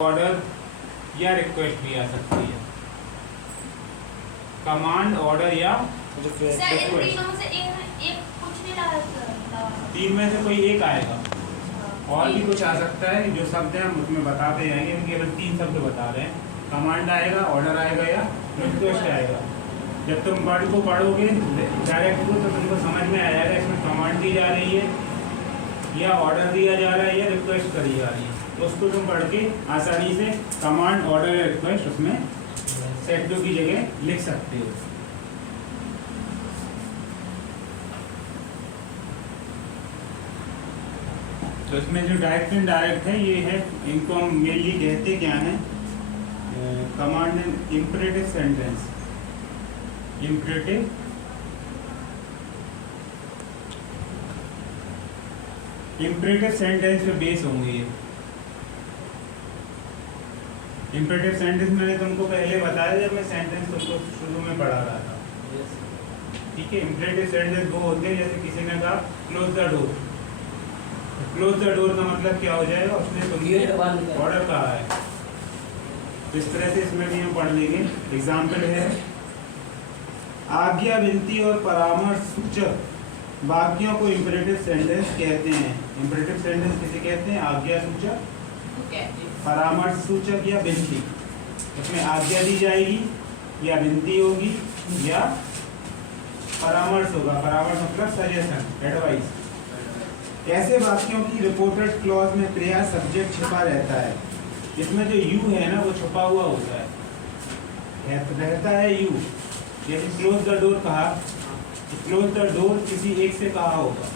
Order या request भी आ सकती है। कमांड, ऑर्डर या रिक्वेस्ट। तीन में से कोई एक आएगा। और भी कुछ आ सकता है जो शब्द है हम उसमें बताते जाएंगे। हम केवल तीन शब्द बता रहे हैं। कमांड आएगा, ऑर्डर आएगा या रिक्वेस्ट आएगा। जब तुम वर्ड को पढ़ोगे डायरेक्ट को तो तुमको समझ में आ जाएगा इसमें कमांड दी जा रही है या ऑर्डर दिया जा रहा है या रिक्वेस्ट करी जा रही है। तो उसको तुम पढ़ के आसानी से कमांड, ऑर्डर या रिक्वेस्ट उसमें सेट टू की जगह लिख सकते हो। तो इसमें जो डायरेक्ट एंड डायरेक्ट है ये है, इनको हम मेनली कहते क्या है, command and imperative sentence. Imperative sentence पे बेस होंगे ये। इंपरेटिव सेंटेंस मैंने तुमको पहले बताया जब मैं सेंटेंस तुमको शुरू में पढ़ा रहा था। ठीक है, इंपरेटिव सेंटेंस वो होते हैं जैसे किसी ने कहा close the door. Close the door का मतलब क्या हो जाएगा, उसने तुमसे ऑर्डर कहा है। तो इस तरह से इसमें भी हम पढ़ लेंगे। एग्जाम्पल है, आज्ञा, विनती और परामर्श सूचक वाक्यों को इंपरेटिव सेंटेंस कहते हैं। इंपरेटिव सेंटेंस किसे कहते हैं? आज्ञा सूचक, परामर्श सूचक या विनती। उसमें आज्ञा दी जाएगी या विनती होगी या परामर्श होगा। परामर्श मतलब सजेशन, एडवाइस। ऐसे वाक्यों की रिपोर्टेड क्लॉज में क्रिया सब्जेक्ट छिपा रहता है। इसमें जो यू है ना वो छुपा हुआ होता है, रहता है यू। जैसे क्लोज द डोर कहा, क्लोज द डोर किसी एक से कहा होगा,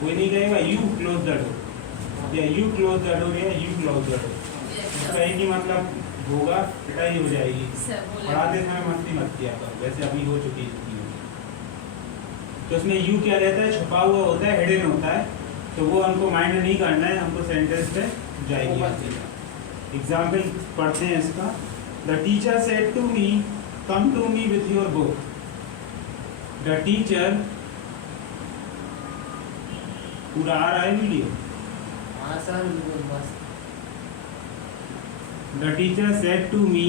कोई नहीं कहेगा यू क्लोज द डोर या यू क्लोज द डोर या यू क्लोज द डोर। इसका एक ही मतलब होगा, पिटाई हो जाएगी। पढ़ाते समय मस्ती मत किया करो, वैसे अभी हो चुकी है। तो उसमें यू क्या रहता है, छुपा हुआ होता है, हिडन होता है। तो वो हमको माइंड नहीं करना है, हमको सेंटेंस पे जाएगी। एग्जाम्पल पढ़ते हैं इसका। The teacher said to me, come to me with your book. The teacher, पूरा आ रहा है वीडियो? हाँ sir, the teacher said to me,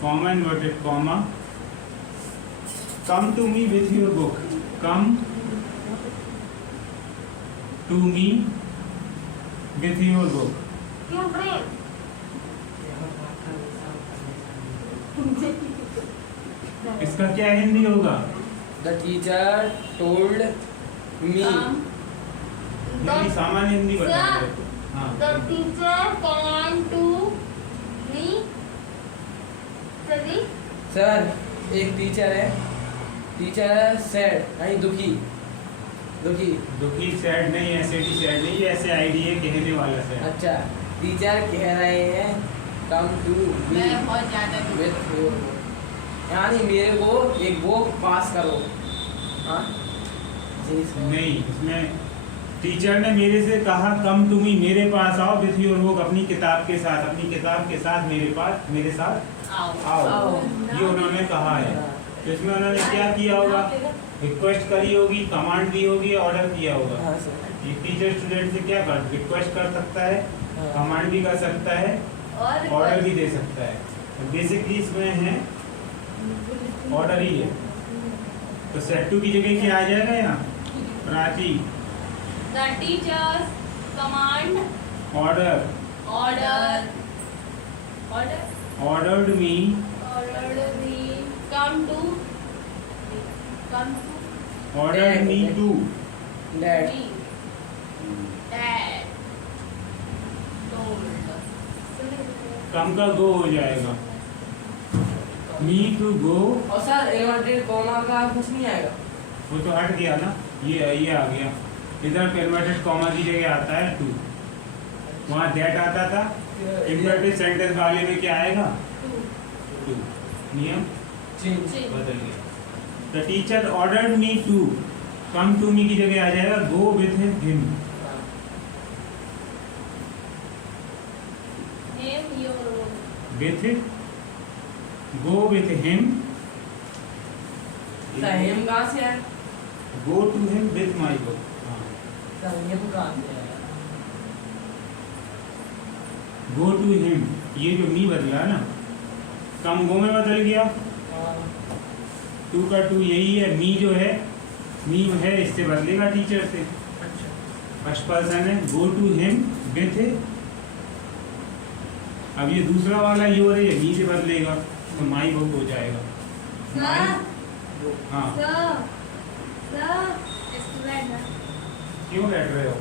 comma inverted comma, come to me with your book. Come to me with your book. इसका क्या हिंदी होगा? The teacher told me. Hindi सामान्य हिंदी बता दो। हाँ। The teacher command to me. सही? Sir, एक teacher है, टीचर सैड नहीं दुखी, दुखी सैड नहीं, ऐसे भी सैड नहीं, ये ऐसे आईडी है कहने वाला सैड। अच्छा, टीचर कह रहे हैं come to me with your book, यानी मेरे को एक बुक पास करो। हाँ नहीं, इसमें टीचर ने मेरे से कहा कम टू मी, मेरे पास आओ, विथ योर बुक, अपनी किताब के साथ, अपनी किताब के साथ मेरे पास, मेरे साथ आओ। ये उन्होंने कहा है। तो इसमें उन्होंने क्या किया होगा? रिक्वेस्ट करी होगी, कमांड दी होगी, ऑर्डर किया होगा। हाँ सर। ये टीचर स्टूडेंट से क्या कर, रिक्वेस्ट कर सकता है, कमांड भी कर सकता है, ऑर्डर भी दे सकता है। तो बेसिकली इसमें है ऑर्डर ही है। तो सेट टू की जगह क्या आ जाएगा यहाँ? Prachi, The teachers command order, ordered me, ordered me to dad, कम का गो हो जाएगा, मी टू गो। और सर इन्वर्टेड कॉमा का कुछ नहीं आएगा? वो तो हट गया ना, ये आ गया। इधर इन्वर्टेड कॉमा की जगह आता है टू, वहाँ दैट आता था। इन्वर्टेड सेंटेंस वाले में क्या आएगा? टू। नियम बदल गया। The teacher ordered me to, come to me की जगह आ जाएगा go with him. With, go with him. Him कहाँ से है? Go to him with my book. Sir ये कहाँ से है? गो टू हिम, ये जो मी बदला ना, कम गो में बदल गया, टू का टू यही है, मी जो है, मी है इससे बदलेगा टीचर से, फर्स्ट पर्सन है, गो टू हिम विथ, अब ये दूसरा वाला योर है, ये मी से बदलेगा तो माई बुक हो जाएगा। सर हाँ सर सर स्टूडेंट क्यों बैठ रहे हो?